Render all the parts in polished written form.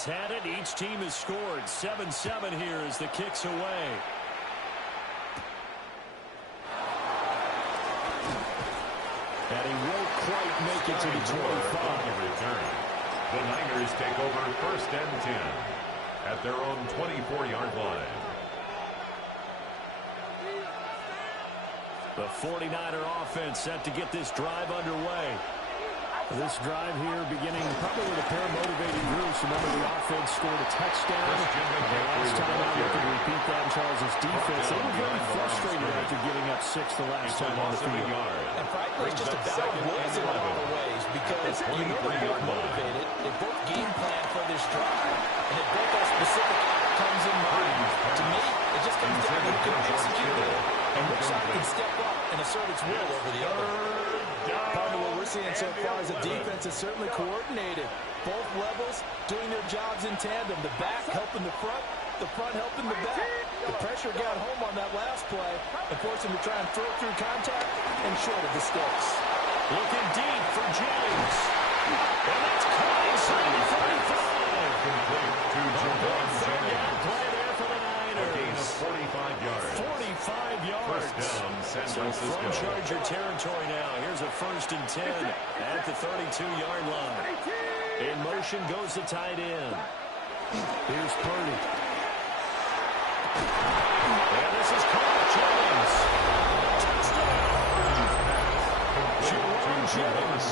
teams had it. Each team has scored. 7-7 here as the kick's away. And he won't quite make it to the 25. Return. The Niners take over 1st and 10 at their own 24-yard line. The 49er offense set to get this drive underway. This drive here beginning probably with a pair of motivating groups. Remember, the offense scored a touchdown. The last time out, they could repeat that in Charles' defense. They were very frustrated after giving up 6 the last time on the field. And frankly, it's just a battle of wills in a lot of ways because you know they're both motivated. They both game plan for this drive, and they both have specific outcomes in mind. To me, it just comes down to who can execute it, and which side can step up and assert its will over the other. Part of what we're seeing so far is the defense is certainly coordinated. Both levels doing their jobs in tandem. The back helping the front helping the back. The pressure got home on that last play and forced him to try and throw through contact and short of the sticks. Looking deep for James. And that's caught inside the 35. Complete to Javon James. Play there for the Niners. 45 yards. 45 yards. First down, San Francisco. So from Charger territory now. Here's a 1st and 10 at the 32-yard line. In motion goes the tight end. Here's Purdy. And this is caught. James. Touchdown. Jennings.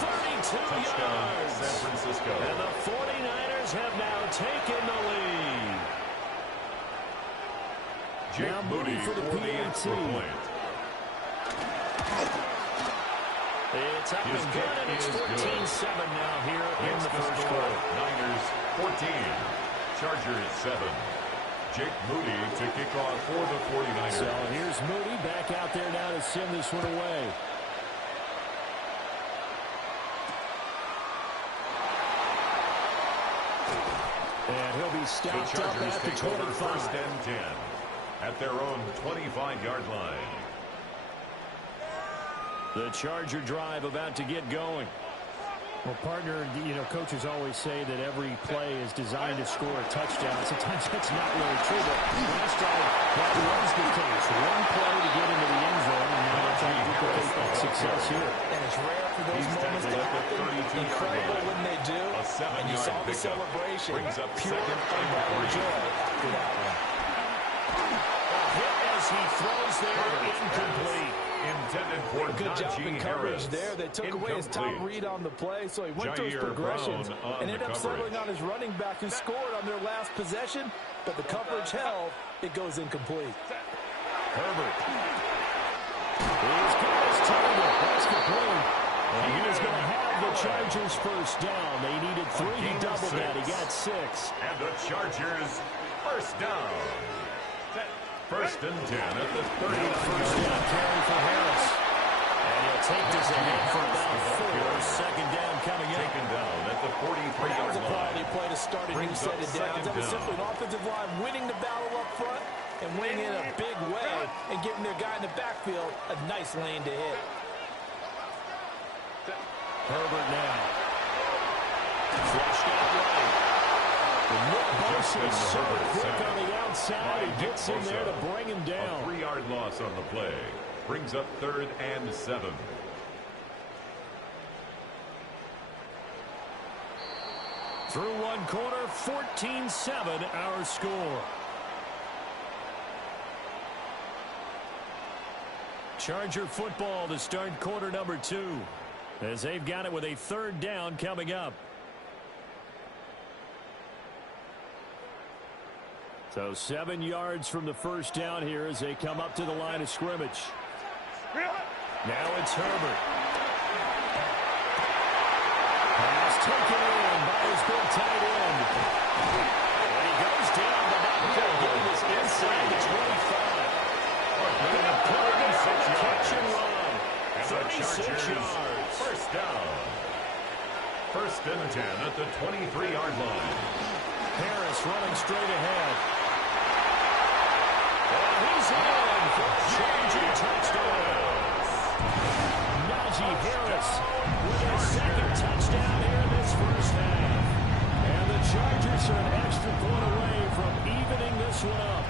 32 yards. San Francisco. And the 49ers have now taken the lead. Jake Moody for the extra point. It's up and good, and it's 14-7 now here in the first quarter. Niners 14, Chargers 7. Jake Moody to kick off for the 49ers. So here's Moody back out there now to send this one away. And he'll be stopped up at the 25. 1st and 10 at their own 25-yard line. The Charger drive about to get going. Well, partner, you know, coaches always say that every play is designed to score a touchdown. Sometimes that's not really true, but last drive, that was the case. One play to get into the end zone, and now they're trying to duplicate that success here. And it's rare for those moments to happen. Incredible when they do. And you saw the celebration. Pure, unbridled joy for that one. Hit as he throws there, incomplete. Intended for Good job in coverage Harris. there. They took away his top read on the play, so he went through his progressions and ended up settling on his running back who scored on their last possession, but the coverage held. It goes incomplete. Herbert. He's got his target. That's complete. And he is going to have the Chargers first down. They needed 3. He doubled that. He got 6. And the Chargers first down. 1st and 10 at the 30. First down carry for Harris. And he'll take this ahead for about 4. 2nd down coming up. Taken down at the 43-yard line. That was a quality play to start a new set of downs. That was simply an offensive line winning the battle up front and winning in a big way and giving their guy in the backfield a nice lane to hit. Herbert now. Flushed out right. Nick Bosa is so quick on the outside. He gets in there to bring him down. A 3-yard loss on the play. Brings up 3rd and 7. Through one quarter, 14-7 our score. Charger football to start quarter number 2. As they've got it with a 3rd down coming up. So 7 yards from the first down here as they come up to the line of scrimmage. Now it's Herbert. Pass taken in by his big tight end. And he goes down, but not quite getting this inside the 25. And a perfect catch and run. 36 yards. First down. 1st and 10 at the 23-yard line. Harris running straight ahead. And he's in for a Charger touchdown. Najee Harris with his 2nd touchdown here in this first half. And the Chargers this one up.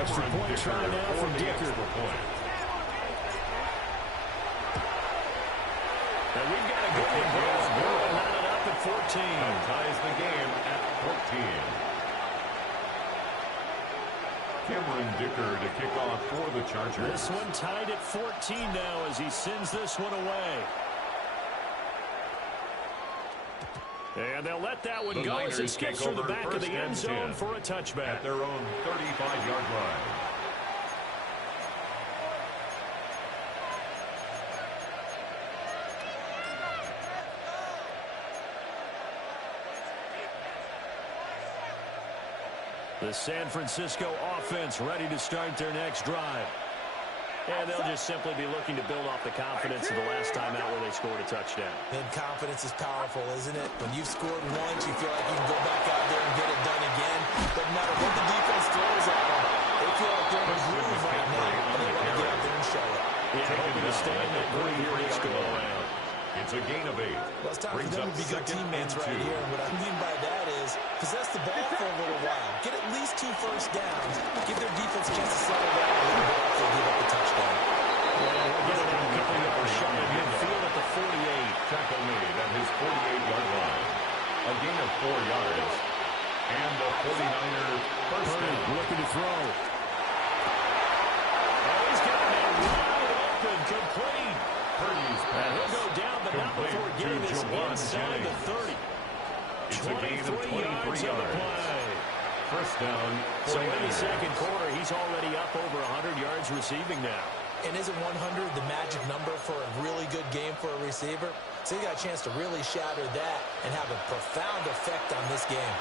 Extra point try now from Dicker. And we've got a good one. Burrow knotted up at 14. That ties the game at 14. Cameron Dicker to kick off for the Chargers. This one tied at 14 now as he sends this one away. And they'll let that one go as it skips through the back of the end zone for a touchback. At their own 35-yard line. The San Francisco offense ready to start their next drive. And they'll just simply be looking to build off the confidence of the last time out where they scored a touchdown. And confidence is powerful, isn't it? When you've scored once, you feel like you can go back out there and get it done again. Doesn't matter what the defense throws at them. They feel like they're in a groove right now, and they want to get out there and show it. Yeah, hoping to stay in that groove here this go around. It's a gain of 8. Well, it's time for them to be good teammates right here. And what I mean by that is possess the ball for a little while. Get at least 2 first downs. Give their defense a chance to settle down a little bit after they give up the touchdown. Well, we're getting a couple of shot at midfield at the 48. Tackle made at his 48-yard line. A gain of 4 yards. And the 49er first down. Looking to throw. Oh, he's got a man wide open, complete. Purdy's And pass. he'll go down, but not before getting this inside the 30. It's a gain of 23 yards. First down. So in the second quarter, he's already up over 100 yards receiving now. And isn't 100 the magic number for a really good game for a receiver? So you got a chance to really shatter that and have a profound effect on this game.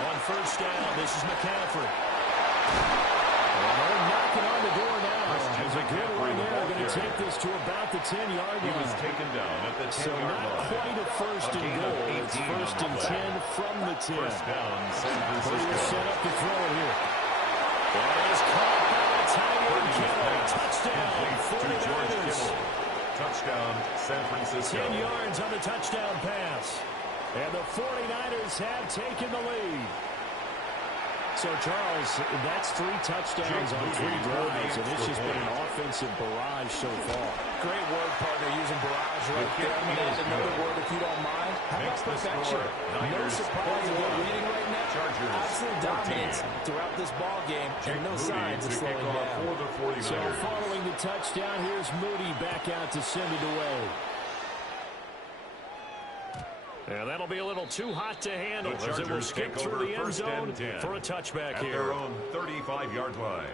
On first down, this is McCaffrey. And they're knocking on the door now. There's a good one there. They're going to take this to about the 10-yard line. He was taken down at the 10-yard so line. not quite a first and goal. It's first and 10 from the 10. First down, San Purdy Francisco. set up to throw it here. That is caught by the tight end Kittle. Touchdown, To George 49ers. Kittle. Touchdown, San Francisco. 10 yards on the touchdown pass. And the 49ers have taken the lead. So, Charles, that's 3 touchdowns on 3 drives, and it's just been an offensive barrage so far. Great word, partner, using barrage right there. I'm going to add another word if you don't mind. How about perfection? No surprise that we're leading right now. Chargers, Absolute dominance throughout this ball game, and no signs of slowing down. For the 49ers. So, following the touchdown, here's Moody back out to send it away. And that'll be a little too hot to handle as it will skip through the end zone for a touchback at here. Their own 35-yard line.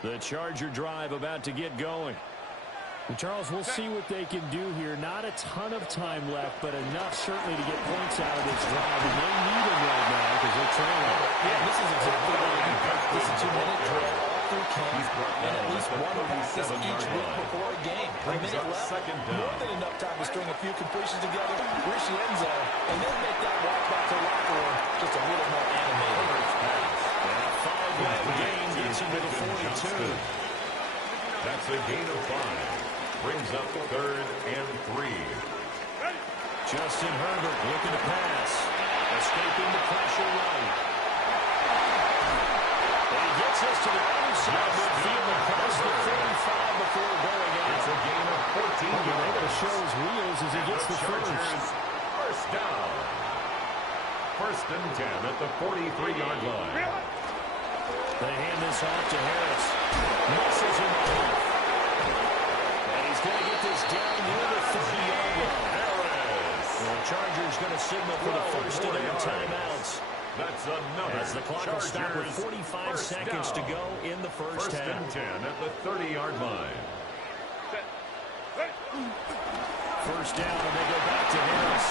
The Charger drive about to get going. And Charles, we'll see what they can do here. Not a ton of time left, but enough certainly to get points out of this drive. And they need them right now because they're trailing. Yeah, this is exactly what we do. This is a 2-minute drill all through camp, and at least one practice each week before a game. A minute left, more than enough time to string a few completions together, reach the end zone, and then make that walk back to the locker room just a little more animated. And a 5-yard gain gets him to the 42. That's a gain of 5. Brings up 3rd and 3. Justin Herbert looking to pass. Escaping the pressure right. And he gets us to the other side of the field across the 45 before going out. It's a gain of 14 yards. Able to show his wheels as he gets the Chargers, first down. First and 10 at the 43-yard line. They hand this off to Harris. Misses him off. And he's going to get this down near the 30-yard line. Harris. The Chargers going to signal for the first of their timeouts. That's another. As the clock will stop with 45 seconds to go in the first half. First and 10 at the 30-yard line. First down, and they go back to Harris.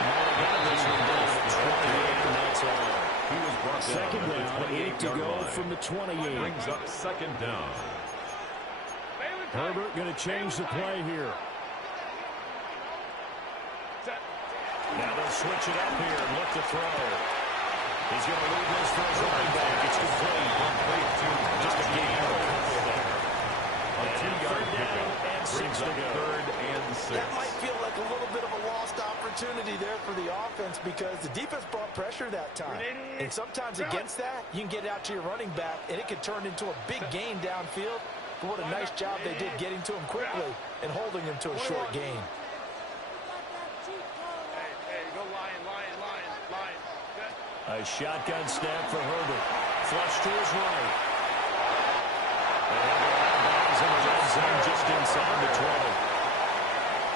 Now they got this one down at 28, and that's all. He was brought down Second at the down, 8 to 28-yard go line. from the 28. Brings up second down. Herbert going to change the play here. Now they'll switch it up here and look to throw. He He's going to leave this for his running back. It's complete. Just a game. A 2-yard pickup. Brings up 3rd and 6. That might feel like a little bit of a lost opportunity there for the offense because the defense brought pressure that time. And sometimes against that, you can get out to your running back, and it can turn into a big gain downfield. But what a nice job they did getting to him quickly and holding him to a short gain. A shotgun snap for Herbert. Flush to his right. And he'll go out of bounds in the red zone just inside the 20.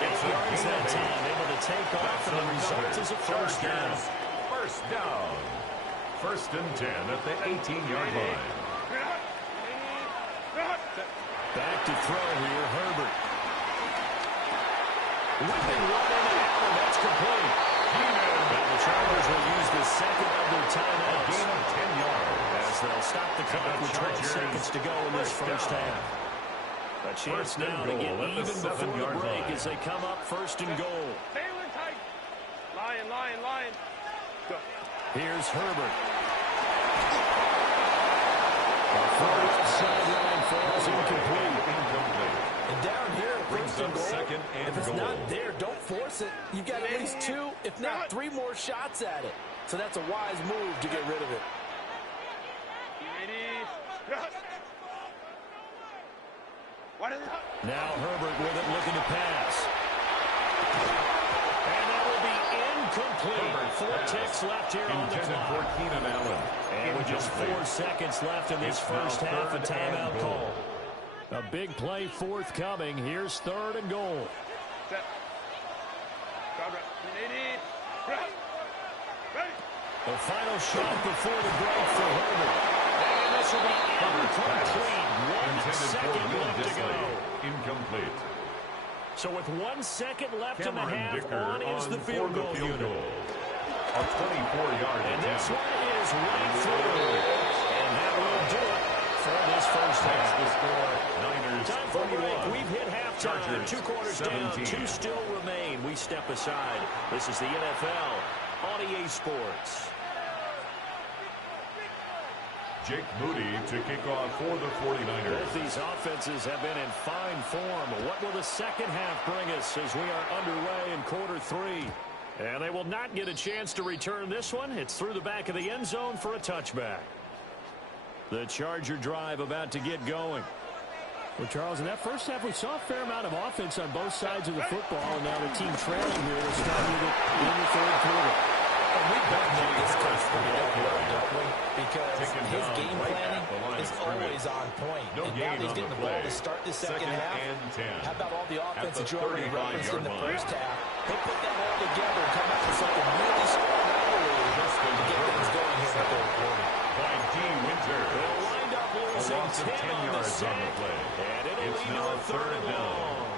8 yards that time, able to take off, and the result is a first down. First down. 1st and 10 at the 18-yard line. Back to throw here, Herbert. Whipping right into Allen, that's complete. And the Chargers will use the second of their timeouts. A gain of 10 yards. As they'll stop the clock with 12 seconds to go in this first half. A chance now to get even before the break as they come up 1st and goal. Lion. Go. Here's Herbert. The far left sideline falls incomplete. And down here, Brings up 2nd and if it's goal. not there, don't force it. You've got at least 2, if not 3 more shots at it. So that's a wise move to get rid of it. Now Herbert with it, looking to pass. And that will be incomplete. 4 ticks left here on the clock. For Keenan Allen. And with just 4 seconds left in this first half, a timeout call. A big play forthcoming. Here's 3rd and goal. The final shot before the break for Herbert. And this will be incomplete. 1 second left to go. Incomplete. So with 1 second left in the Cameron half, Dicker on is the field goal unit. A 24-yard And this attempt. one is right through. And that will do it for this first half. The score, Niners Time for a break. 41. We've hit halftime. Chargers 2 quarters 17. down. 2 still remain. We step aside. This is the NFL on EA Sports. Jake Moody to kick off for the 49ers. Both these offenses have been in fine form. What will the second half bring us as we are underway in quarter 3? And they will not get a chance to return this one. It's through the back of the end zone for a touchback. The Charger drive about to get going. Well, Charles, in that first half, we saw a fair amount of offense on both sides of the football, and now the team trailing here is starting to in the 3rd quarter. And we both know this coach pretty well, don't we? Because his game planning is always on point. And now he's getting the ball to start the second half. How about all the offense that you already referenced in the first half? He'll put that all together and come out with something really strong to get things going here in the 3rd quarter. By D. Winter. They'll wind up A losing loss of 10 yards on the play. And it'll It's lead now to a 3rd and long.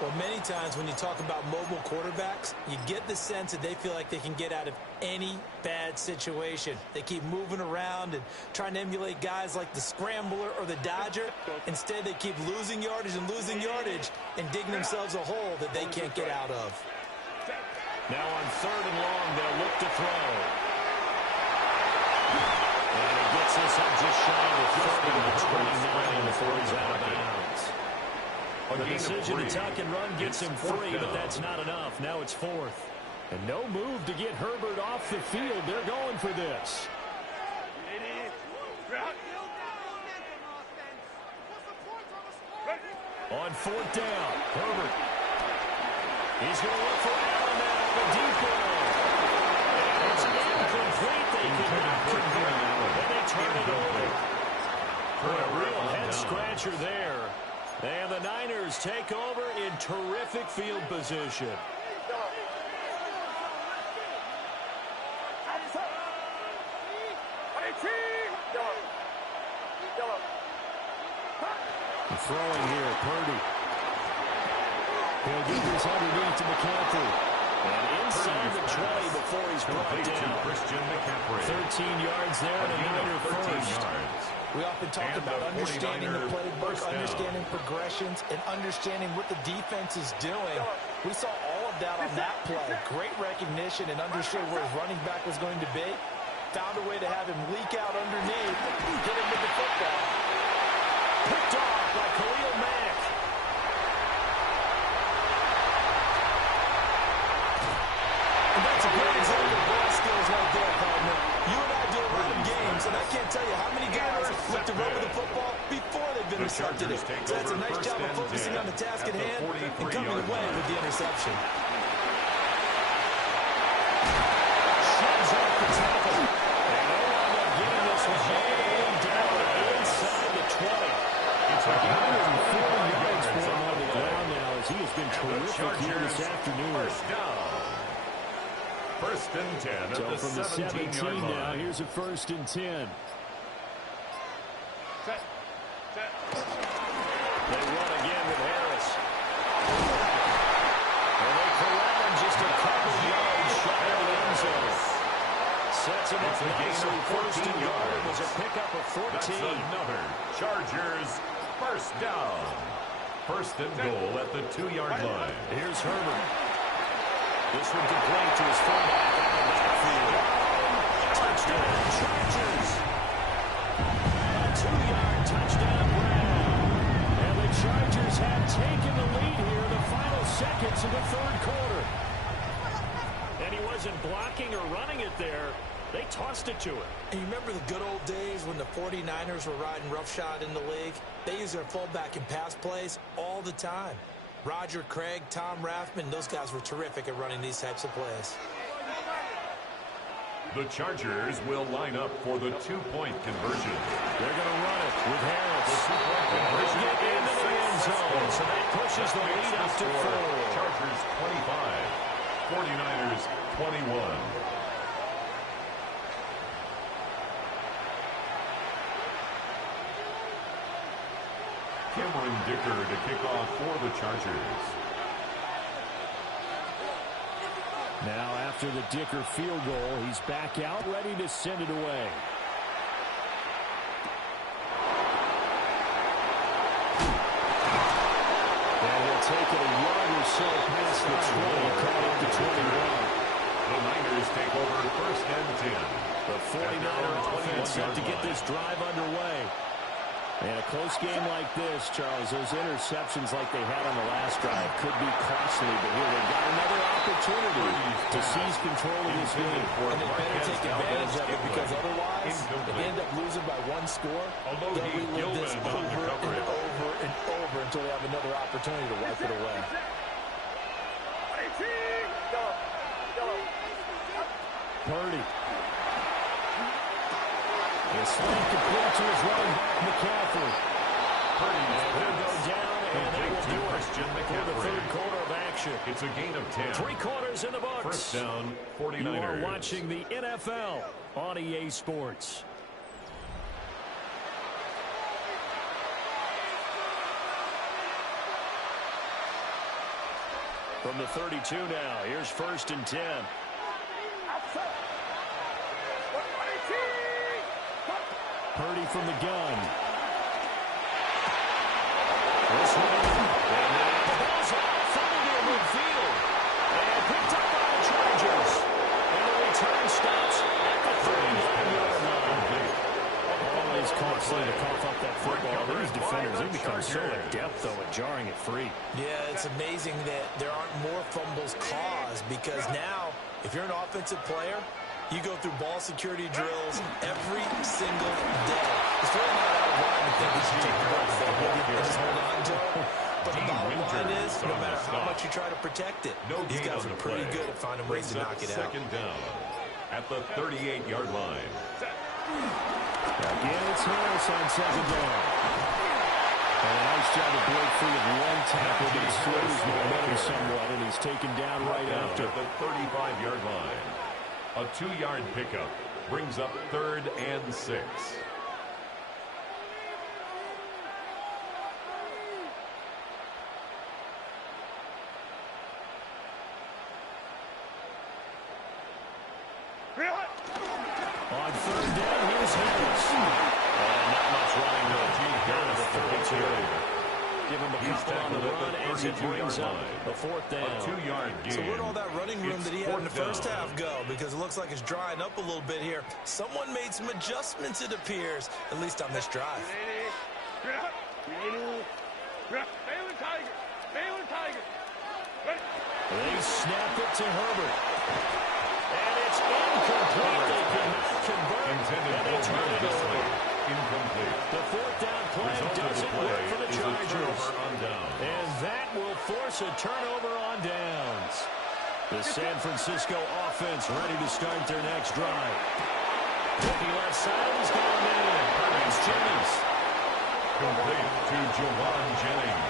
Well, many times when you talk about mobile quarterbacks, you get the sense that they feel like they can get out of any bad situation. They keep moving around and trying to emulate guys like the Scrambler or the Dodger. Instead, they keep losing yardage and digging themselves a hole that they can't get out of. Now on 3rd and long, they'll look to throw. And he gets this up just shy of the 30 to the 29 before he's out of bounds. The decision to tuck and run gets him 3, but that's not enough. Now it's 4th. And no move to get Herbert off the field. They're going for this. On 4th down, Herbert. He's going to look for Allen now on the deep ball. And it's incomplete. They cannot convert. And they turn it over. A real head-scratcher there. And the Niners take over in terrific field position. Throwing here, Purdy. He'll get this underneath to McCaffrey. And inside the 20 before he's brought down. 13 yards there and a Niner first. We often talk about understanding the playbook, understanding progressions, and understanding what the defense is doing. We saw all of that on that play. Great recognition and understood where his running back was going to be. found a way to have him leak out underneath, get him with the football. Picked off by Khalil Mack. And that's a great example of ball skills right there, partner. You and I do a lot of games, and I can't tell you how many guys look to run with the football before they've intercepted it. So that's a nice job of focusing on the task at hand and coming away with the interception. Shoves off the tackle. And they wind up getting this one all the way down inside the 20. It's 140 yards for him on the ground now as he has been terrific here this afternoon. First down. First and 10 So at the from the 17 line. now, here's a 1st and 10. They run again with Harris. And they corral him just a couple yards shy of the end zone. Sets him up nicely. 14 yards. It was a pickup of 14. That's another Chargers first down. First and goal at the 2-yard line. Here's Herbert. This one complete to his fullback out of the backfield. Touchdown, Chargers. A 2-yard touchdown grab. And the Chargers have taken the lead here in the final seconds of the 3rd quarter. And he wasn't blocking or running it there. They tossed it to him. And you remember the good old days when the 49ers were riding roughshod in the league? They used their fullback in pass plays all the time. Roger Craig, Tom Rathman, those guys were terrific at running these types of plays. The Chargers will line up for the 2-point conversion. They're going to run it with Harris. The 2-point conversion They get into the end zone, so that pushes the lead up to 4. Chargers 25, 49ers 21. Cameron Dicker to kick off for the Chargers. Now after the Dicker field goal, he's back out, ready to send it away. And he'll take it a yard or so past the 20, caught up to 21. The Niners take over first and 10. The 49er offense set to get this drive underway. And a close game like this, Charles, those interceptions like they had on the last drive could be costly, but here they've got another opportunity to seize control of this game. And they better take advantage of it because otherwise, if they end up losing by 1 score, they'll relive this over and over and over until they have another opportunity to wipe it away. Purdy. The slant complete to his running back, McCaffrey. Purdy He'll go down, and they will do it Christian for the McCaffrey. 3rd quarter of action. It's a gain of 10. 3 quarters in the books. First down, 49ers. You are watching the NFL on EA Sports. From the 32 now, here's 1st and 10. Purdy from the gun. This one, and the ball's out, fumbled near midfield, and picked up by the Chargers. And the return stops at the 39-yard line. Always costly to cough up that football. These defenders, they become so adept, though, at jarring it free. Yeah, it's amazing that there aren't more fumbles caused because now, if you're an offensive player, you go through ball security drills every single day. It's really not out of line to think you should take the ball and just hold on to it. But the bottom line is, no matter how much you try to protect it, these guys are pretty good at finding ways to knock it out. Second down at the 38-yard line. Again, it's Harris on 2nd down. And a nice job to break free of 1 tackle, but he slowed his momentum somewhat, and he's taken down right after. At the 35-yard line. A 2-yard pickup brings up 3rd and 6. On 3rd down, here's Harris. And not much running, though. Down to the 32. Give him a couple on the run as it brings up the fourth down. A 2-yard gain. So where'd all that running room that he had in the first half go? Because it looks like it's drying up a little bit here. Someone made some adjustments, it appears, at least on this drive. They snap it to Herbert. And it's incomplete. They cannot convert. Intended And they turn it over. Incomplete. The fourth down play doesn't work for the Chargers. And that will force a turnover on downs. The San Francisco offense ready to start their next drive. Looking left side, he's got a man. It's Jennings. Complete to Jawan Jennings.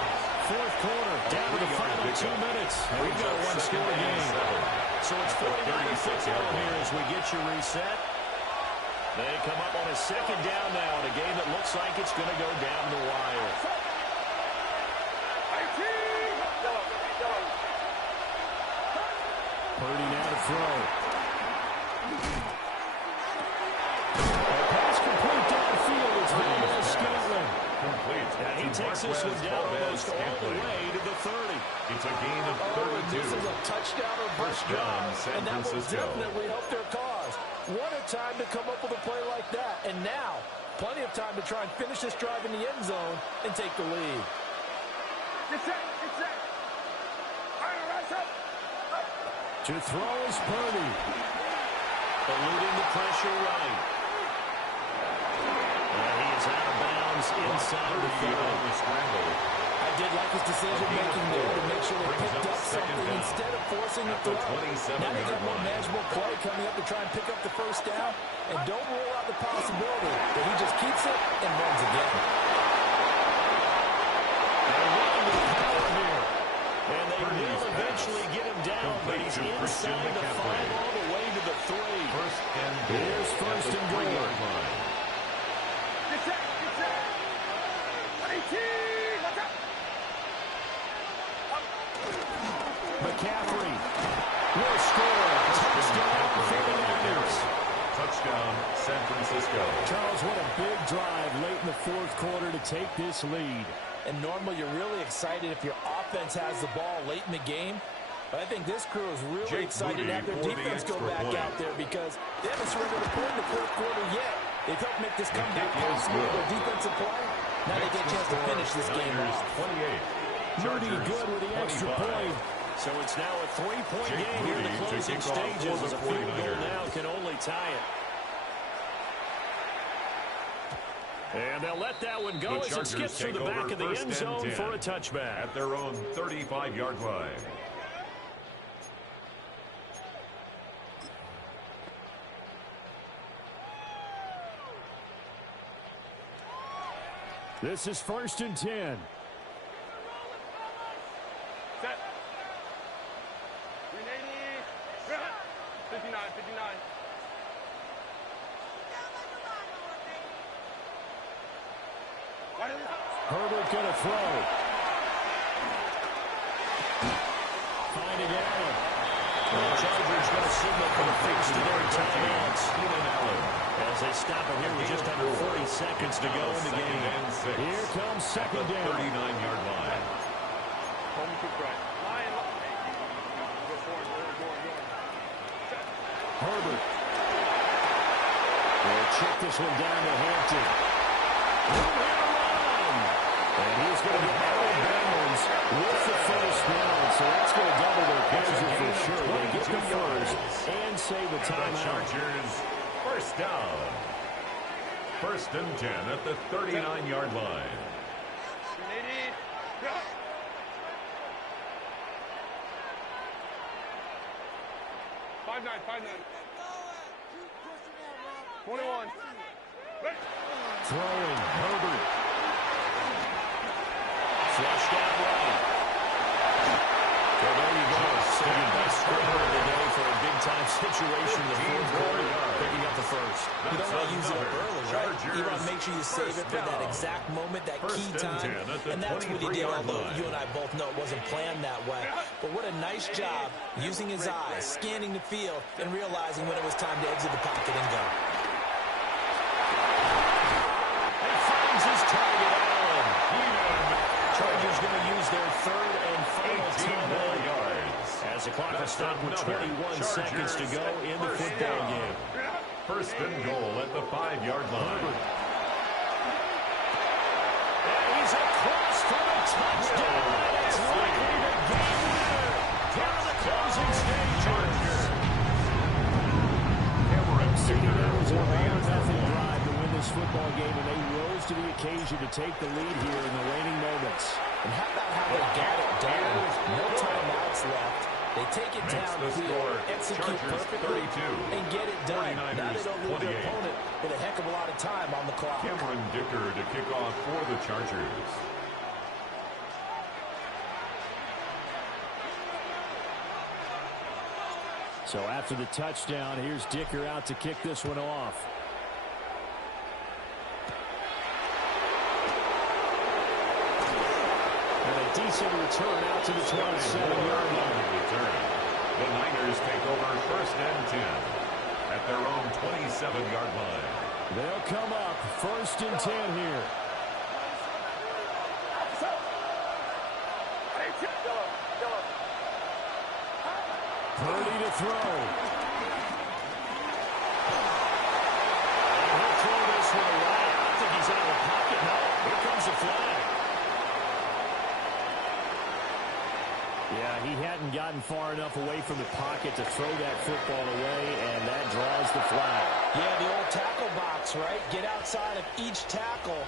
Fourth quarter, down to the final 2 minutes. And we've got a one-score game. So it's 49-6 here as we get your reset. They come up on a second down now in a game that looks like it's going to go down the wire. Purdy now to throw. A pass complete downfield. It's Valdez Scantling. Complete. And he takes this one down almost all the way to the 30. It's a gain of 32. This is a touchdown or bust down, drive, San and that will Francisco. definitely help their cause. What a time to come up with a play like that. And now, plenty of time to try and finish this drive in the end zone and take the lead. To throw is Purdy. Eluding the pressure right. And he is out of bounds inside the 30. I did like his decision-making there to make sure they picked up something instead of forcing the throw. Now they got more manageable play coming up to try and pick up the first down. And don't rule out the possibility that he just keeps it and runs again. They're running with power here. And they will eventually get him down, but he's inside the 5 all the way to the 3. Here's first and goal. McCaffrey will score. Touchdown, 49ers. Touchdown, San Francisco. Charles, what a big drive late in the fourth quarter to take this lead. And normally you're really excited if your offense has the ball late in the game. But I think this crew is really excited to have their defense go back out there because they haven't surrendered a point in the fourth quarter yet. They've helped make this comeback possible with their defensive play. Now they get a chance to finish this game off. 28. Moody good with the extra point. So it's now a 3-point game here in the closing stages as a field goal now can only tie it. And they'll let that one go as it skips through the back of the end zone for a touchback. At their own 35-yard line. This is 1st and 10. Set. 59, 59. Herbert gonna throw. Finding Allen. The Chargers gonna signal for the fix to their timeouts. As they stop it here with just under 40 seconds to go in the game. Here comes second down. 39-yard line. Home to right. Line. Go forward. Herbert. They'll check this one down to Hampton. And he's going to get out of bounds with the first down. So that's going to double their pleasure for sure. They get the first and save a timeout. Chargers, first down. 1st and 10 at the 39-yard line. 5-9. 21. Throwing, Herbert. Flushed out right. So there you go. So your best scorer of the day for a big-time situation in the fourth quarter, picking up the first. You don't want to use it early, right? You want to make sure you save it for that exact moment, that key time. And that's what he did, although you and I both know it wasn't planned that way. But what a nice job using his eyes, scanning the field, and realizing when it was time to exit the pocket and go. And finds his target, Allen. Chargers their third and final 18 more yards. As the clock will stop with 21 seconds to go in the First football down. game. First and goal at the 5-yard line. And he's across for a touchdown. It's likely the game winner. Here are the closing stages. It was a 1-0 drive to win this football game, and they rose to the occasion to take the lead here in the waning moments. And how about how they got it done? No timeouts left. They take it down, clear, execute perfectly, and get it done. Now they don't leave their opponent with a heck of a lot of time on the clock. Cameron Dicker to kick off for the Chargers. So after the touchdown, here's Dicker out to kick this one off. And a decent return out to the 27-yard line. The Niners take over first and 10 at their own 27-yard line. They'll come up first and 10 here. Purdy to throw. And he'll throw this one away. I think he's out of the pocket. No, here comes the flag. Yeah, he hadn't gotten far enough away from the pocket to throw that football away, and that draws the flag. Yeah, the old tackle box, right? Get outside of each tackle,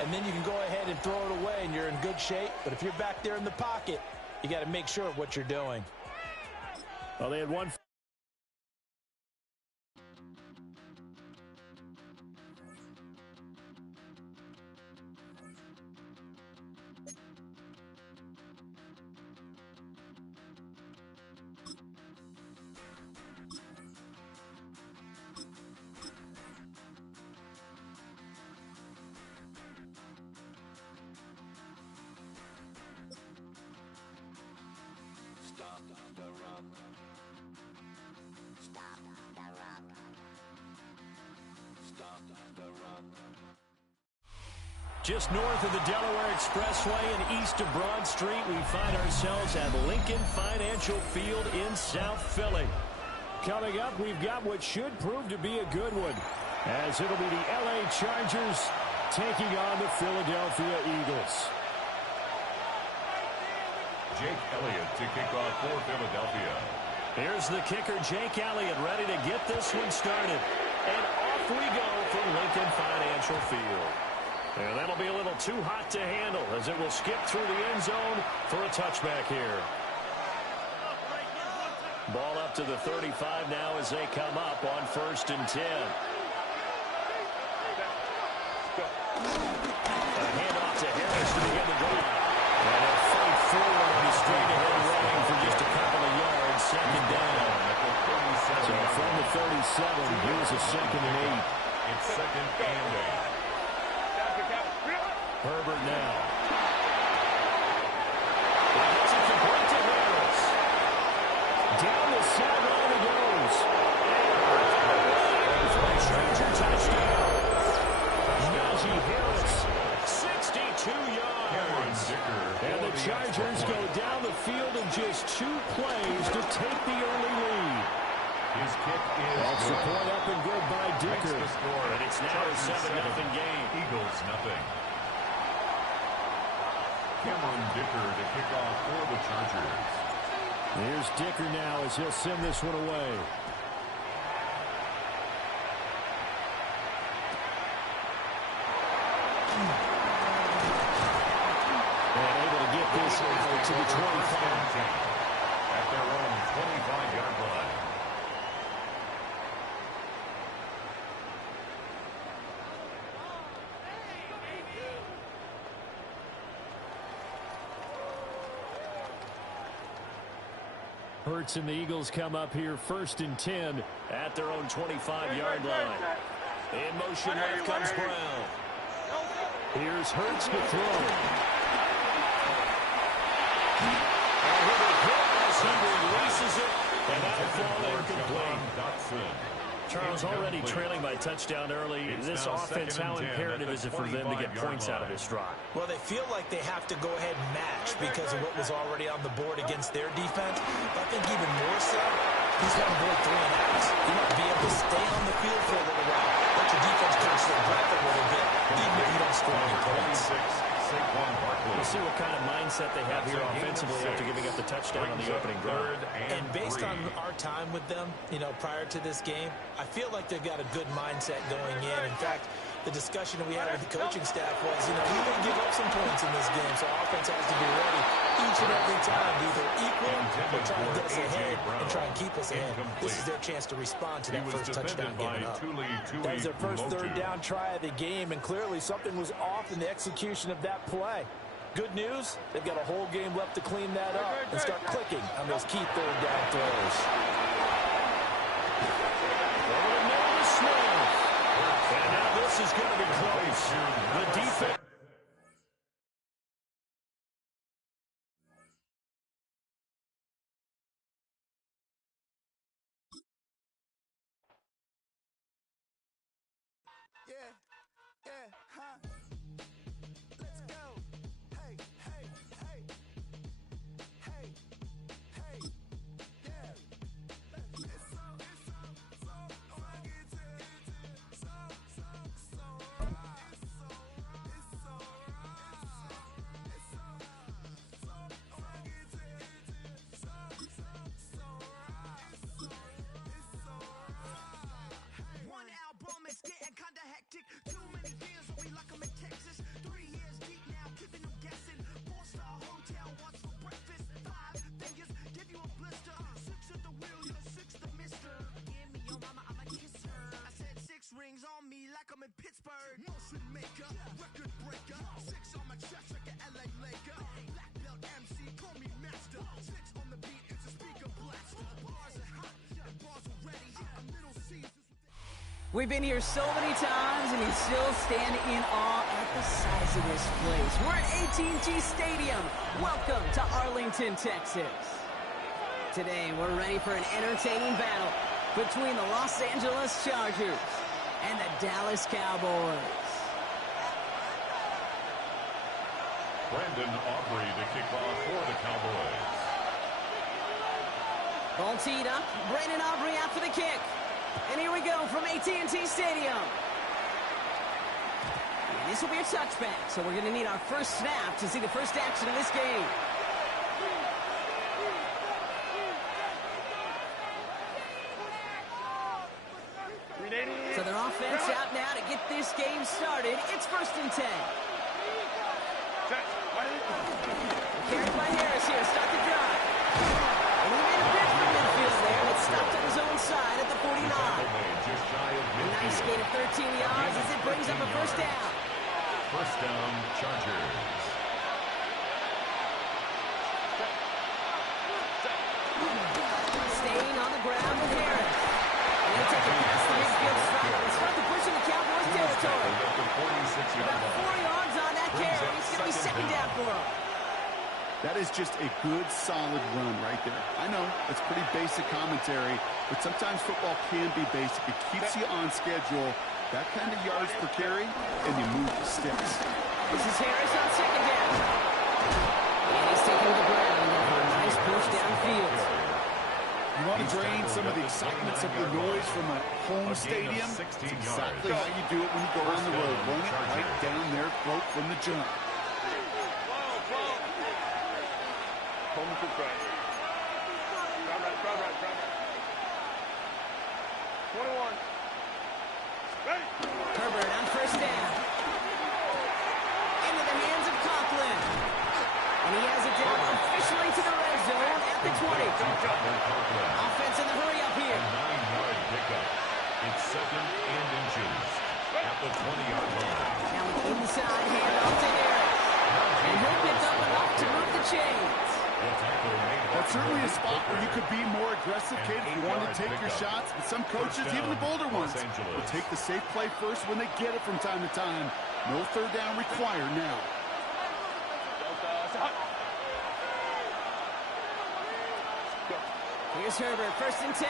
and then you can go ahead and throw it away, and you're in good shape. But if you're back there in the pocket, you got to make sure of what you're doing. Well, they had one. Just north of the Delaware Expressway and east of Broad Street, we find ourselves at Lincoln Financial Field in South Philly. Coming up, we've got what should prove to be a good one, as it'll be the L.A. Chargers taking on the Philadelphia Eagles. Jake Elliott to kick off for Philadelphia. Here's the kicker, Jake Elliott, ready to get this one started. And off we go from Lincoln Financial Field. And that'll be a little too hot to handle as it will skip through the end zone for a touchback here. Ball up to the 35 now as they come up on first and 10. A handoff to Harris to begin the drive. And they'll fight forward and he's straight ahead running for just a couple of yards. Second down. So from the 37, here's a second and 8. It's second and 8. Herbert now. It's complete to Harris. Down the sideline he goes. And for a Charger touchdown. Najee Harris, 62 yards. And the Chargers go down the field in just 2 plays to take the early lead. His kick is That's the point up and good by Dicker. And it's now a 7-0 game. Eagles nothing. Cameron Dicker to kick off for the Chargers. Here's Dicker now as he'll send this one away. And able to get this out to the 25. At their own 25-yard line. Hurts and the Eagles come up here first and 10 at their own 25-yard line. In motion left comes Brown. Here's Hurts to throw. And here they go as he releases it. And that'll fall incomplete. Dotson. Charles, already trailing by touchdown early. This offense, how imperative is it for them to get points out of this drive? Well, they feel like they have to go ahead and match because of what was already on the board against their defense. But I think even more so, he's going to avoid 3 and outs. You want to be able to stay on the field for a little while, let your defense catch their breath a little bit, even if you don't score any points. We'll see what kind of mindset they have here offensively after giving up the touchdown on the opening drive. And based on our time with them, prior to this game, I feel like they've got a good mindset going in. In fact, the discussion that we had with the coaching staff was, we may give up some points in this game, so offense has to be ready each and every time, either equal or try and get us ahead and try and keep us ahead. This is their chance to respond to that first touchdown given up. That was their first third down try of the game, and clearly something was off in the execution of that play. Good news, they've got a whole game left to clean that up and start clicking on those key third down throws. And now this is going to be close. The defense. On me like I'm in Pittsburgh. Motion maker, record breaker. 6 on my chest like an LA Laker. Black belt MC, call me master. 6 on the beat, it's a speaker blaster. Bars are hot, and bars are ready. A middle season. We've been here so many times, and you still stand in awe at the size of this place. We're at AT&T Stadium. Welcome to Arlington, Texas. Today, we're ready for an entertaining battle between the Los Angeles Chargers and the Dallas Cowboys. Brandon Aubrey to kick off for the Cowboys. Ball teed up. Brandon Aubrey out for the kick. And here we go from AT&T Stadium. And this will be a touchback, so we're going to need our first snap to see the first action of this game. So their offense out now to get this game started. It's 1st and 10. Carried by Harris here. Start the drive. And he made a bid for midfield there. It's stopped on his own side at the 49. A nice gain of 13 yards as it brings up a first down. First down, Chargers. Staying on the ground with Harris. And they take it past the midfield stripe and start to push in the Cowboys territory. About 4 yards on that carry. It's going to be second down for him. That is just a good, solid run right there. I know, it's pretty basic commentary, but sometimes football can be basic. It keeps you on schedule. That kind of yards per carry, and you move the sticks. This is Harris on second down. And he's taking the ground for a nice push downfield. You want to drain some of the excitement, some of the noise from a home stadium? It's exactly how you do it when you go on the road. Run it right down their throat from the jump. Home to right. Round right. 21. Ready. Herbert on first down. Into the hands of Conklin. And he has it down officially to the red zone at the 20. Offense in the hurry up here. 9-yard pickup. It's 2nd and inches at the 20-yard line. Now an inside handoff to Harris. And he'll pick up enough to move the chains. That's certainly a spot where you could be more aggressive, kid, if you want to take your shots. But some coaches, even the bolder ones, will take the safe play first when they get it from time to time. No third down required now. Here's Herbert, 1st and 10.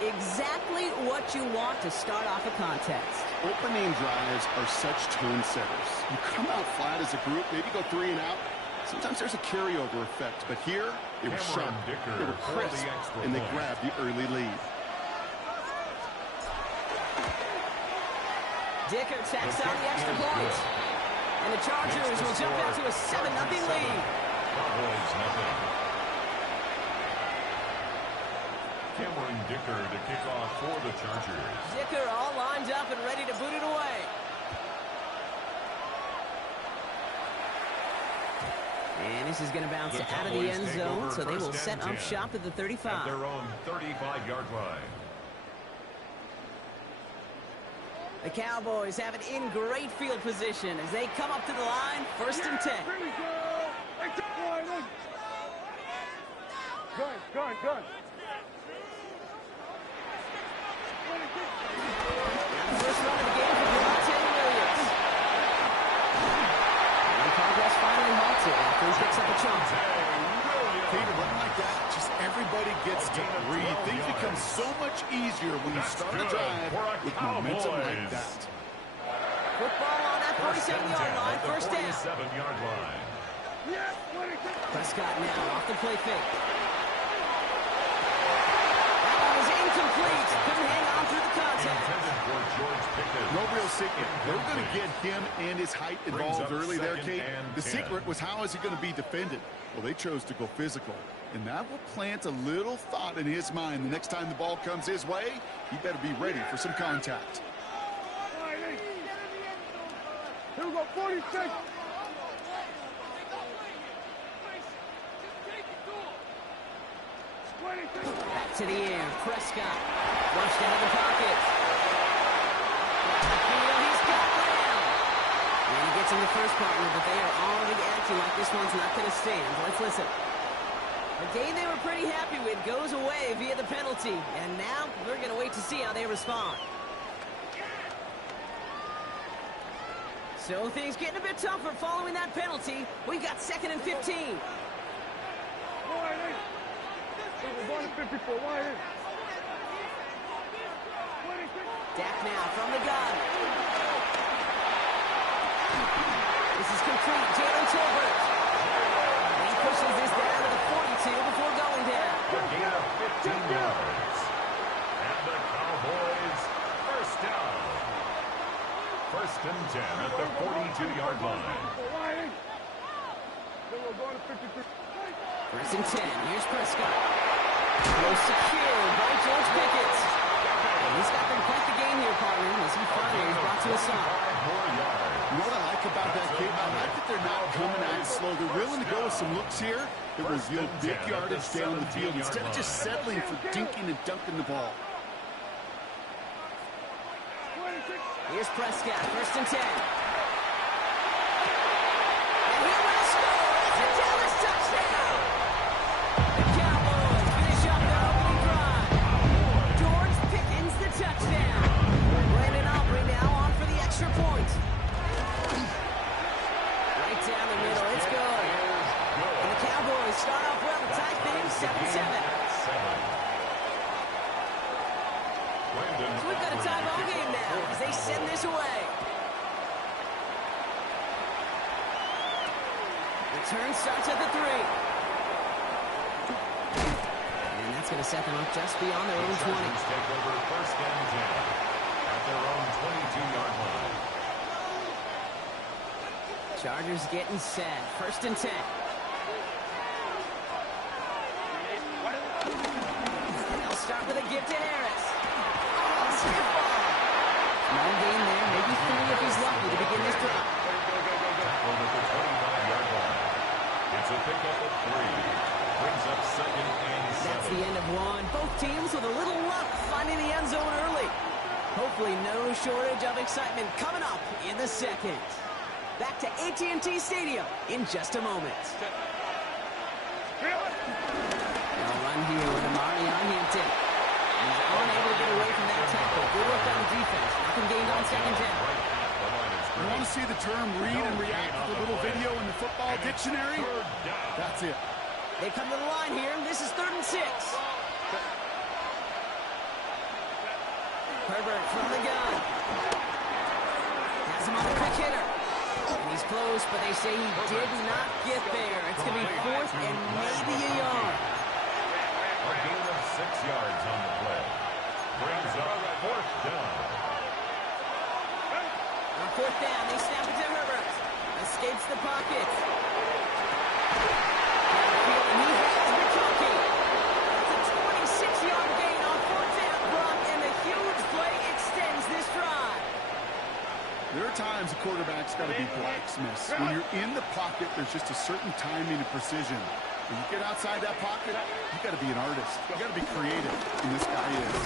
Exactly what you want to start off a contest. Opening drives are such tone setters. You come out flat as a group, maybe go 3 and out. Sometimes there's a carryover effect, but here, they were sharp, they were crisp, and they grabbed the early lead. Dicker tacks on the extra point. And the Chargers will jump out to a 7-0 lead. Cowboys nothing. Cameron Dicker to kick off for the Chargers. Dicker all lined up and ready to boot it away. And this is going to bounce out of the end zone, so they will set up shop at the 35. At their own 35-yard line. The Cowboys have it in great field position as they come up to the line, 1st and 10. Good. First run of the game for Devontae Williams. And progress finally halted after he picks up a chunk. Peter, run like that, just everybody gets to breathe. Things become so much easier when you start a drive with momentum like that. Football on that 47-yard line, 1st down. 47-yard line. Prescott now off the play fake. That one is incomplete. Couldn't hang on through the contact. Intended for George Pickens. No real secret. They were going to get him and his height involved early there, Kate. The secret was, how is he going to be defended? Well, they chose to go physical. And that will plant a little thought in his mind. The next time the ball comes his way, he better be ready for some contact. Here we go, 46. Back to the air. Prescott rushed out of the pocket. He's got Lamb. And he gets in the first partner, but they are already acting like this one's not going to stand. Let's listen. A game they were pretty happy with goes away via the penalty. And now we're going to wait to see how they respond. So things getting a bit tougher following that penalty. We've got 2nd and 15. Dak now from the gun. This is complete. Jalen Tolbert. He pushes this down to the 42 before going down. A gain of 15 yards. And the Cowboys, 1st down. 1st and 10 at the 42-yard line. 1st and 10. Here's Prescott. Close secured by George Pickens. And he's got them quite the game here, partner, as he finally is brought to a stop. You know what I like about that, Kate? I like that they're not coming out slow. They're willing to go with some looks here that will yield big yardage down the field instead of just settling for dinking and dunking the ball. Here's Prescott, 1st and 10. And he will score. It's a Dallas touchdown. The Cowboys finish up their opening drive. George Pickens, the touchdown. Brandon Aubrey now on for the extra point. Right down the middle, it's good. And the Cowboys start off well, tie things 7-7. So we've got a tie ball game now as they send this away. Return starts at the 3. And that's going to set them up just beyond their own 20. Take over 1st and 10 at their own 22-yard line. Chargers getting set. 1st and 10. They'll start with a give to Harris. No gain there, maybe 3 if he's lucky to begin this drive. Tackled at the 25-yard line. It's a pickup of 3. Brings up 2nd and 7. That's the end of one. Both teams with a little luck finding the end zone early. Hopefully no shortage of excitement coming up in the 2nd. Back to AT&T Stadium in just a moment. They'll run here with Amari on Hampton. He's unable to get away from that tackle. Good work on the defense. Nothing gained on 2nd down. You want to see the term read and react to the little video in the football dictionary? That's it. They come to the line here. This is 3rd and 6. Herbert from the gun. Has him on a quick hitter. And he's close, but they say he did not get there. It's going to be 4th and maybe a yard. A gain of 6 yards on the play. Brings up 4th down. On 4th down, they snap it to Herbert. Escapes the pocket. Downfield, and he has McConkey. It's a 26-yard gain on 4th down, Brock, and the huge play extends this drive. There are times a quarterback's got to be blacksmiths. When you're in the pocket, there's just a certain timing and precision. When you get outside that pocket, you got to be an artist. You got to be creative, and this guy is.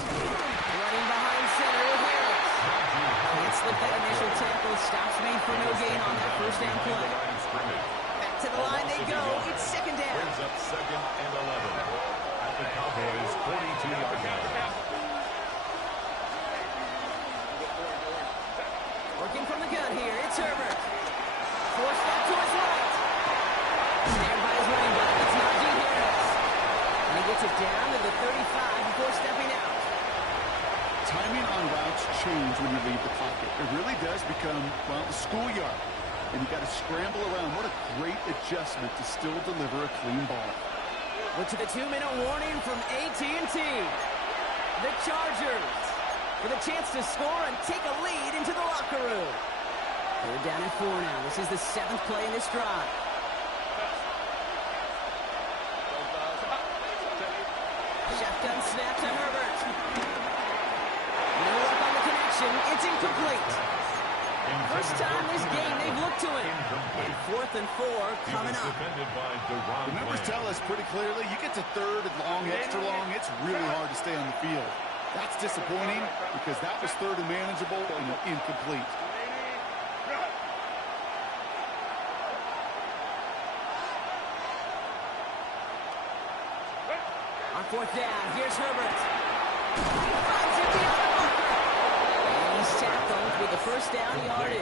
Running behind center, Harris. Can't slip that initial tackle. Stops made for no gain on that first down play. Back to the line they go. It's 2nd down. Brings up 2nd and 11 at the Cowboys' 42-yard line. Working from the gun here. It's Herbert. Forced back to his right. Stand by his running back. It's Najee Harris. And he gets it down to the 35 before stepping out. Timing on routes change when you leave the pocket. It really does become, well, the schoolyard. And you got to scramble around. What a great adjustment to still deliver a clean ball. We're to the 2-minute warning from AT&T. The Chargers with a chance to score and take a lead into the locker room. They're down at 4 now. This is the 7th play in this drive. Shotgun snap to Herbert. No luck on the connection. It's incomplete. First time this game they've looked to it. And 4th and 4 coming up. The numbers tell us pretty clearly, you get to 3rd and long, extra long, it's really hard to stay on the field. That's disappointing because that was 3rd and manageable and incomplete. On 4th down, here's Herbert. He finds it beyond the marker. And he's tackled with the first down yardage.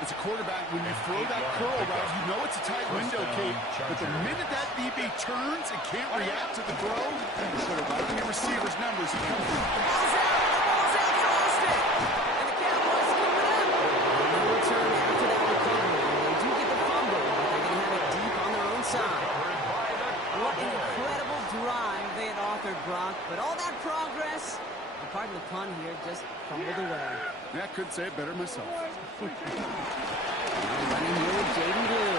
It's a quarterback, when you throw that curl route, you know it's a tight window, Kate. But the minute that DB turns and can't react to the throw, you put it right on your receiver's numbers. He comes through. The ball's out for Austin. And the Cowboys scoop it up. No return after that recovery. They do get the fumble, but they're going to have it deep on their own side. What an incredible drive they had authored, Brock. But all that progress, pardon the pun here, just fumbled away. Yeah, I couldn't say it better myself. Running here with J.D. Blue.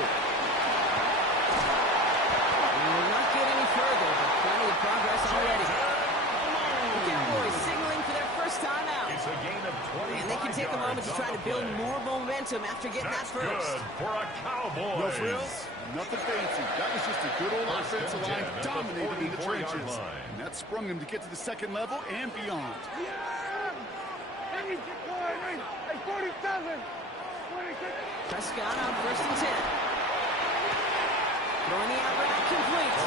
And we'll not get any further, but plenty of progress already. The Cowboys signaling for their first time out. It's a gain of 20. And they can take a moment to try to build more momentum after getting that first. Good for a Cowboys. No frills, nothing fancy. That was just a good old offensive line dominating in the trenches. And that sprung him to get to the 2nd level and beyond. Prescott on 1st and 10. Throwing the out route complete.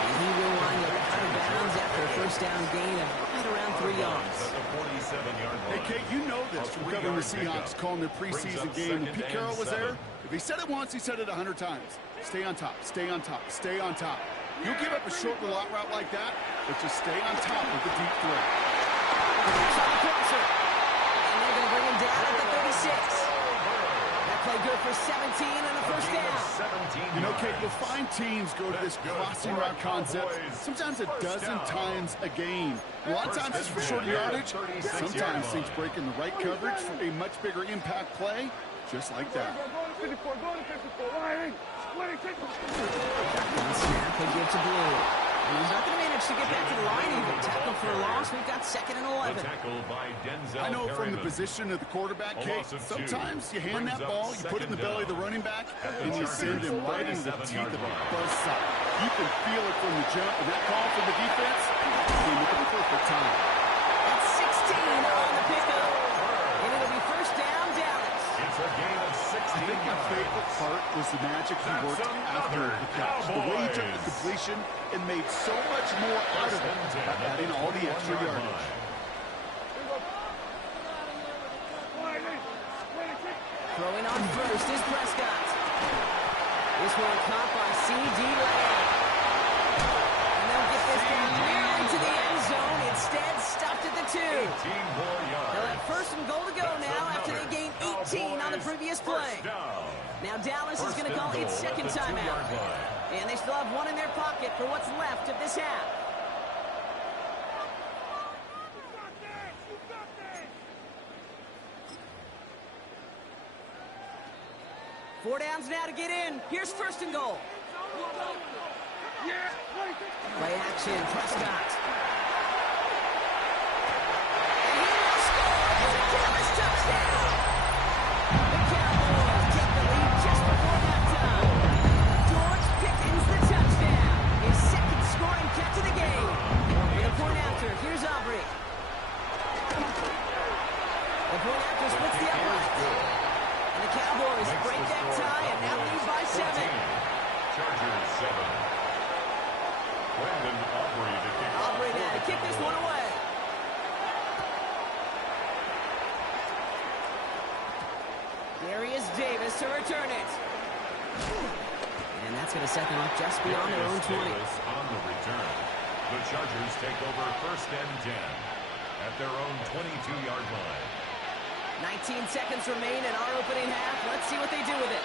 And he will wind up out of bounds after a first down gain of right around 3 yards. Hey, Kate, you know this from covering the Seahawks, calling their preseason game. When Pete Carroll was there, if he said it once, he said it 100 times. Stay on top, stay on top, stay on top. You'll give up a short little out route like that, but just stay on top with the deep throw. And they're going to bring him down at the 36. That play good for 17 and a first down. You know, Kate, you'll find teams go to this crossing route concept sometimes a dozen times a game. A lot of times it's for short yardage. Sometimes things break in the right coverage for a much bigger impact play, just like that. Snap and give to Blue. And he's not going to manage to get back to the line even. Tackle for a loss. We've got 2nd and 11. I know from the position of the quarterback, Kate, sometimes you hand that ball, you put it in the belly of the running back, and you send him right into the teeth of a buzzsaw. You can feel it from the jump, and that call from the defense came at the perfect time. That's 16 on the pickup. And it'll be first down, Dallas. It's a gain of 16. I think my favorite part was the magic he worked after the catch. The way he took the completion and made so much more out of it by adding all the extra yardage. Throwing on first is Prescott. This one caught by C.D. Lamb. And they'll get this down near into the end zone. Instead, stopped at the 2. 18 more yards. They'll have first and goal to go now after they gained 18 on the previous play. First down. Now Dallas is going to call its second timeout. And they still have one in their pocket for what's left of this half. Four downs now to get in. Here's first and goal. Play action, Prescott. And he will score. It's a Dallas touchdown. The Cowboys take the lead just before halftime. George Pickens the touchdown. His second scoring catch of the game. With a point after, here's Aubrey. The point after splits the upright. And the Cowboys break that tie and now lead by 7. Chargers 7. Brandon Aubrey to kick off. Aubrey now to kick this one away. Darius Davis to return it. And that's going to set them up just beyond their own 20. On the return. The Chargers take over first and 10 at their own 22-yard line. 19 seconds remain in our opening half. Let's see what they do with it.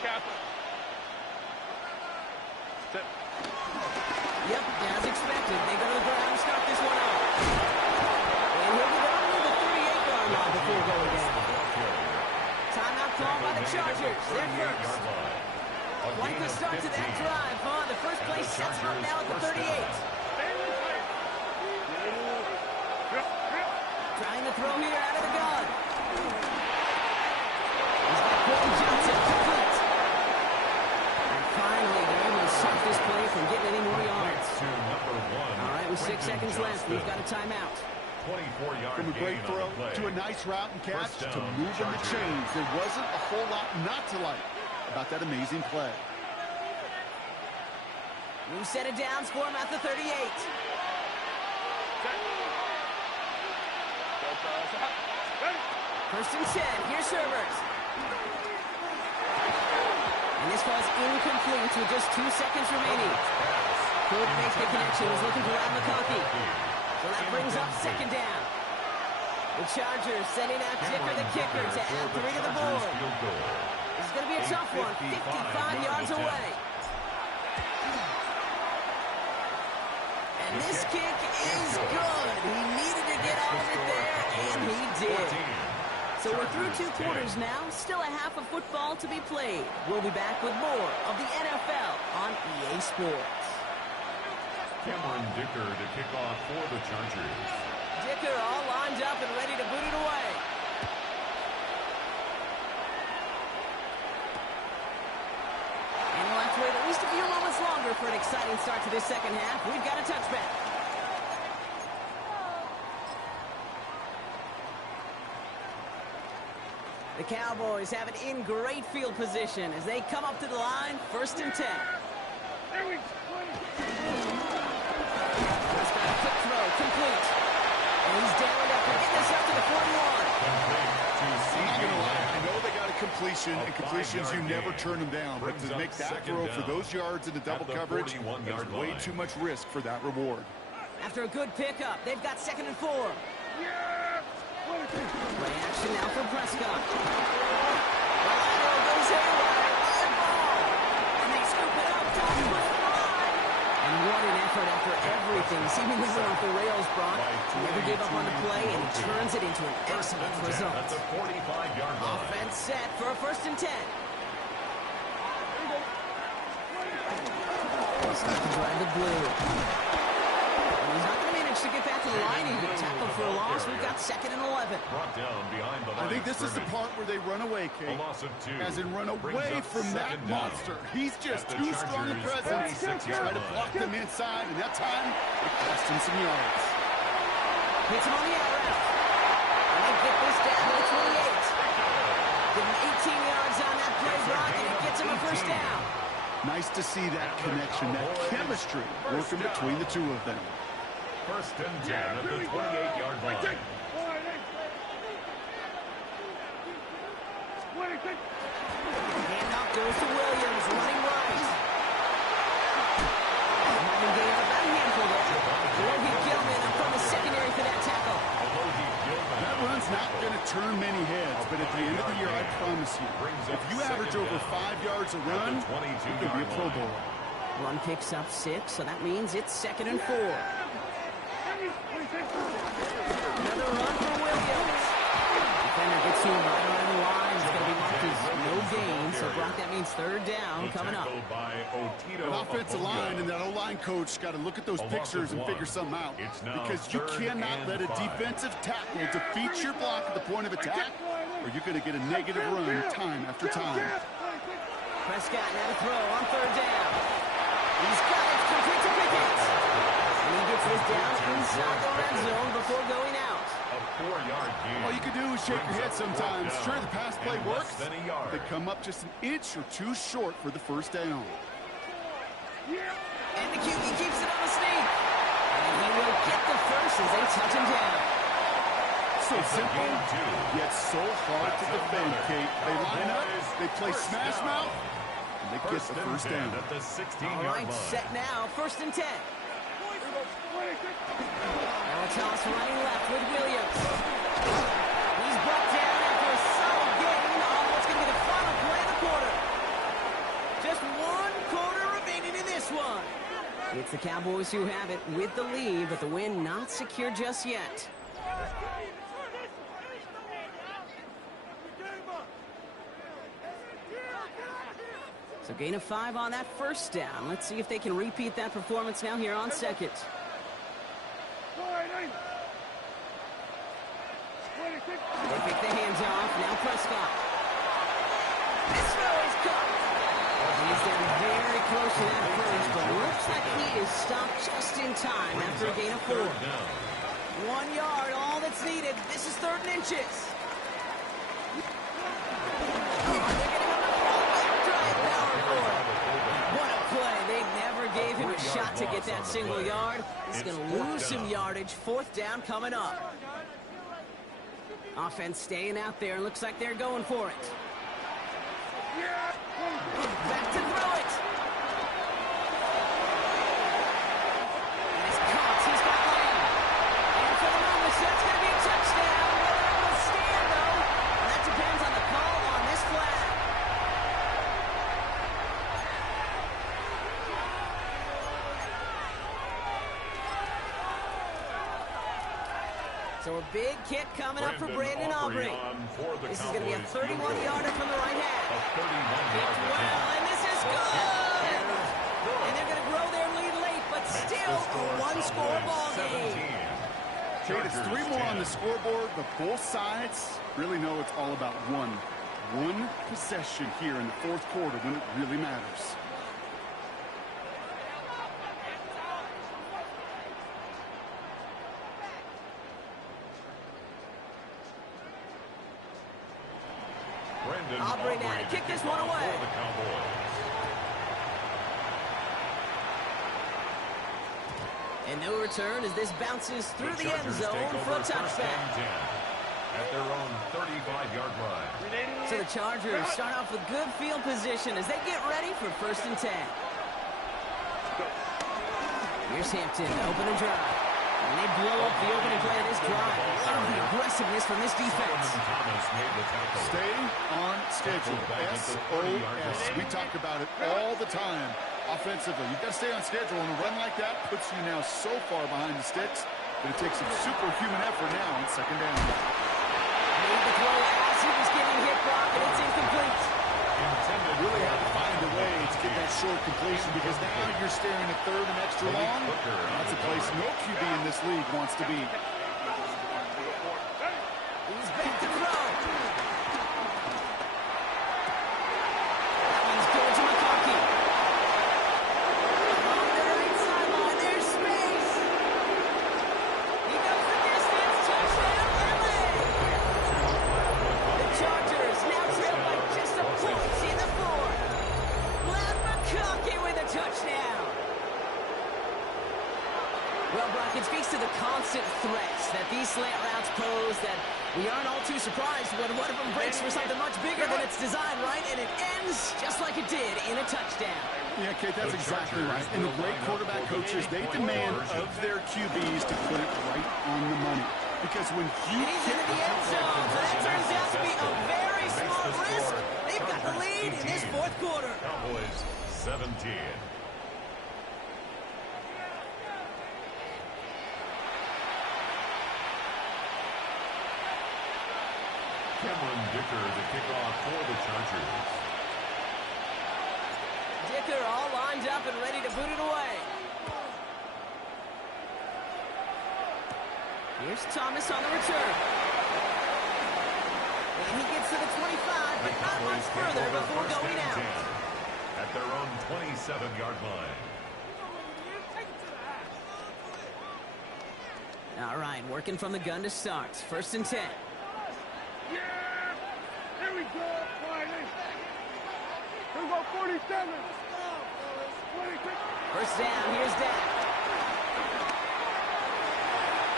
Kappa. Yep, as expected. They go to the ground and start this one out. And he'll get over the 38-yard line before going down. Timeout called by the Chargers. They're first. Quite the start to that drive, huh? The first play sets them up now at the 38. Trying to throw here out of the gun. He's got Quentin Johnson complete. And finally, they're able to stop this play from getting any more yards. All right, with 6 seconds left, we've got a timeout. 24-yard From a great throw to a nice route and catch to moving the chains. There wasn't a whole lot not to like about that amazing play. New set of downs for him at the 38. First and 10. Here's Herbert. And this was incomplete with just 2 seconds remaining. Could make the connection. Was looking for Rob McConkey. So that brings up second down. The Chargers sending out Dicker the kicker to add 3 to the board. This is going to be a tough one. 55 yards away. And this kick is good. He needed to get all of it there, and he did. So we're through 2 quarters now. Still a half of football to be played. We'll be back with more of the NFL on EA Sports. Cameron Dicker to kick off for the Chargers. Dicker all lined up and ready to boot it away. And we'll have to wait at least a few moments longer for an exciting start to this second half. We've got a touchback. The Cowboys have it in great field position as they come up to the line, first and 10. Prescott, quick throw, complete. And he's downed after getting this up to the 41. I know they got a completion, and completions, you never turn them down. But to make that throw for those yards into double coverage, there's way too much risk for that reward. After a good pickup, they've got second and 4. Play action now for Prescott. The lateral goes haywire. Live ball. And they scoop it up. Josh puts the line. And what an effort after everything seemingly went off the rails, Brock. He never gave up on the play, and he turns it into an excellent result. That's a 45-yard line. Offense set for a first and 10. He's not to drive the blue. And he's not going to manage to get back to the line. He's been tackled for a loss. We've got second and 11. Brought down behind the line. I think this is the part where they run away, Kate. A loss of 2. As in run away from that monster. He's just too strong a presence. Try to block them inside, and that time, it cost him some yards. Hits him on the out route. And they get this down to the 28. Give him 18 yards on that play, Brock, and it gets him a first down. Nice to see that connection, that chemistry working between the two of them. First and 10 at the 28-yard line. Handoff goes to Williams, running right. and gain up about a handful there. Rohit Gilman up from the secondary for that tackle. That run's not going to turn many heads, but at the end of the year, I promise you, if you average over 5 yards a run, you could be a Pro Bowler. Run picks up 6, so that means it's 2nd and 4. Another run for Williams. Defender gets to him right around the line. It's going to be marked as no gain, so Brock, that means 3rd down coming up. An offensive line and that O-line coach got to look at those pictures and figure something out. Because you cannot let a defensive tackle defeat your block at the point of attack, or you're going to get a negative run time after time. Prescott now to throw on 3rd down. He's got it, complete to Pickens. And he gets this down inside the red zone before going out. All you can do is shake your head sometimes. Sure, the pass play works. They come up just an inch or two short for the 1st down. And the QB keeps it on the sneak. And he will get the first as they touch him down. So simple, yet so hard to defend, Kate. They line up, they play smash mouth, and they get the 1st down. All right, set now, 1st and 10. Toss running left with Williams. He's brought down after a solid gain. What's going to be the final play of the quarter? Just 1 quarter remaining in this one. It's the Cowboys who have it with the lead, but the win not secure just yet. So gain of 5 on that 1st down. Let's see if they can repeat that performance now here on 2nd. They pick the hands off. Now Prescott. This throw is caught. He's down very close to that first, but looks like he is stopped just in time after a gain of 4. 1 yard, all that's needed. This is 3rd and inches. What a play. They never gave him a shot to get that single yard. He's going to lose some yardage. 4th down coming up. Offense staying out there. Looks like they're going for it. Back to throw it. And it's caught. He's got Lamb. And for the moment, that's going to be a touchdown. Whether it will stand, though, that depends on the call on this flag. So a big kick coming up for Brandon Aubrey. This is going to be a 31-yarder from the right half. Kicked well, and this is good! And they're going to grow their lead late, but still a 1-score ball game. Kate, it's 3 more on the scoreboard, but both sides really know it's all about one possession here in the 4th quarter when it really matters. Aubrey now to kick this one away. And no return as this bounces through the end zone for a touchdown. At their own 35-yard line. So the Chargers start off with good field position as they get ready for 1st and 10. Here's Hampton, open and drive. And they blow up the opening play of this drive. Love the aggressiveness from this defense. Stay on schedule. SOS. We talk about it all the time. Offensively, you've got to stay on schedule, and a run like that puts you now so far behind the sticks that it takes some superhuman effort now on 2nd down. Made the throw as he was getting hit, Brock, and it's incomplete. Really had to find a way to get that short completion because now you're staring at 3rd and extra long. That's a place no QB in this league wants to be. He's back to throw. That one's good to McCarthy. On the right sideline, there's space. He goes the distance. Touchdown, LA. The Chargers now trail by just a point in the 4th. Glad McCarthy with a touchdown. Well, Brock, it speaks to the constant threats that these slant routes pose that we aren't all too surprised when one of them breaks for something much bigger than its design, right? And it ends just like it did in a touchdown. Yeah, Kate, that's exactly right. And the great quarterback coaches, they demand of their QBs to put it right on the money. Because when you he's into the end zone, so that turns out to be a very smart risk. They've got the lead in this fourth quarter. Cowboys 17. Cameron Dicker, the kickoff for the Chargers. Dicker all lined up and ready to boot it away. Here's Thomas on the return. And he gets to the 25, but not much further before going out. At their own 27-yard line. All right, working from the gun to start. 1st and 10. Yeah! Here we go, Riley. Here we go, 47. 1st down, here's Dak.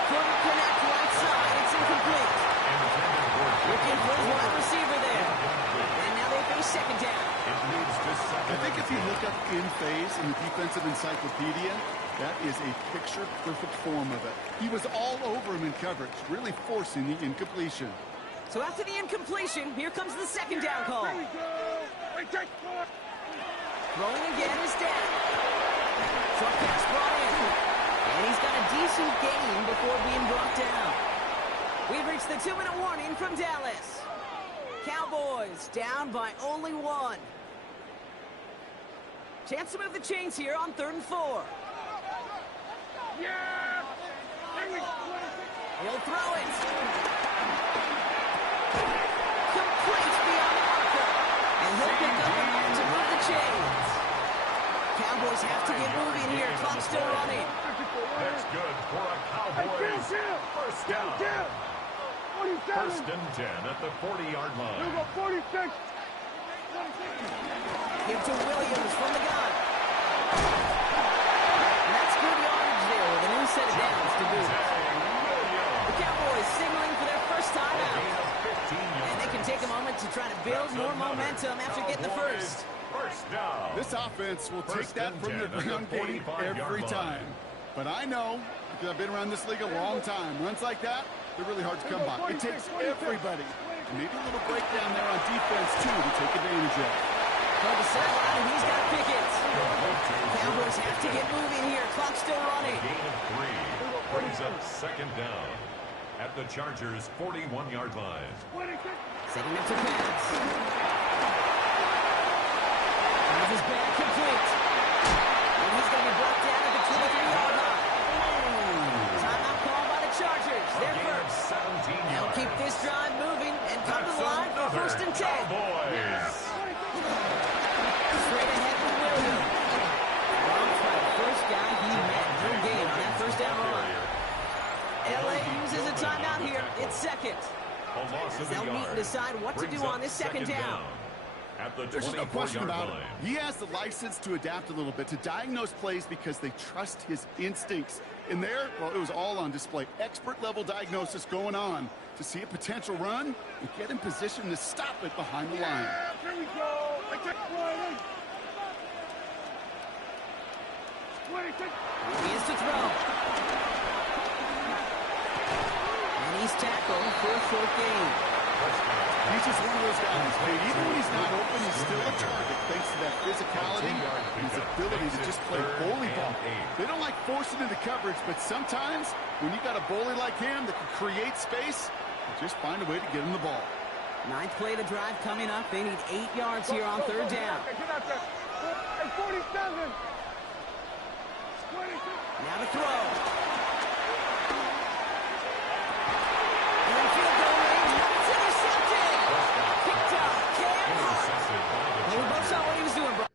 Couldn't connect right side, it's incomplete. Looking for his wide receiver there. And now they face 2nd down. I think if you look up in phase in the defensive encyclopedia, that is a picture-perfect form of it. He was all over him in coverage, really forcing the incompletion. So after the incompletion, here comes the 2nd down call. Throwing again is Dak. Short pass brought in. And he's got a decent gain before being brought down. We've reached the 2-minute warning from Dallas. Cowboys down by only 1. Chance to move the chains here on 3rd and 4. Yeah! He'll throw it. Complete beyond the marker. And he'll pick up enough to move the chains. Cowboys have to get moving here. Clock still running. That's good for a Cowboys 1st down. 1st and 10 at the 40-yard line. Here we go, 46. Give to Williams from the gun. And that's good yardage there with a new set of downs to boot. The Cowboys signaling for their first time out. And they can take a moment to try to build more momentum after getting the first. This offense will take that from the ground game every time. But I know, because I've been around this league a long time, runs like that, they're really hard to come by. It takes everybody. Maybe a little breakdown there on defense, too, to take advantage of. On the sideline, and he's got Pickett. Cowboys have to get moving here. Clock still running. Gain of 3 brings up 2nd down at the Chargers' 41-yard line. Setting up to pass. Has his bag complete. And he's going to be brought down at the 23-yard line. Timeout call by the Chargers. They're first. They'll keep this drive moving and come to the line for 1st and 10. Straight ahead with Williams. Bronx by the first guy he met. No gain on that 1st down run. LA uses a timeout here. It's 2nd. As they'll meet and decide what to do on this 2nd down. There's just no question about it. He has the license to adapt a little bit, to diagnose plays because they trust his instincts. And there, well, it was all on display. Expert-level diagnosis going on to see a potential run and get in position to stop it behind the line. Here we go. He is to throw. And he's tackled for a short gain. He's just one of those guys, Pete. Even when he's not open, he's still a target thanks to that physicality and his ability to just play bully ball. They don't like forcing into coverage, but sometimes when you got a bully like him that can create space, just find a way to get him the ball. 9th play of the drive coming up. They need 8 yards here on 3rd down. Hey, 47. Now to throw. And field goal range. It's intercepted. Picked up. Cam. Well, we both saw what he was doing, bro.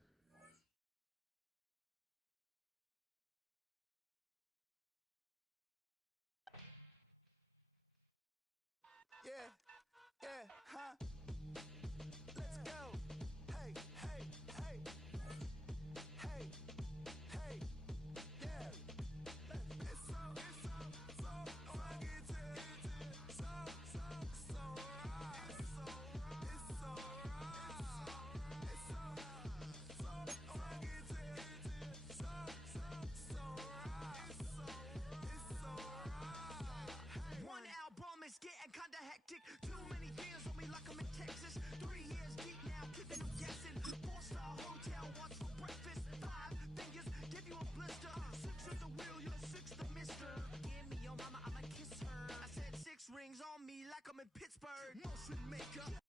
like I'm in Pittsburgh. Motion maker.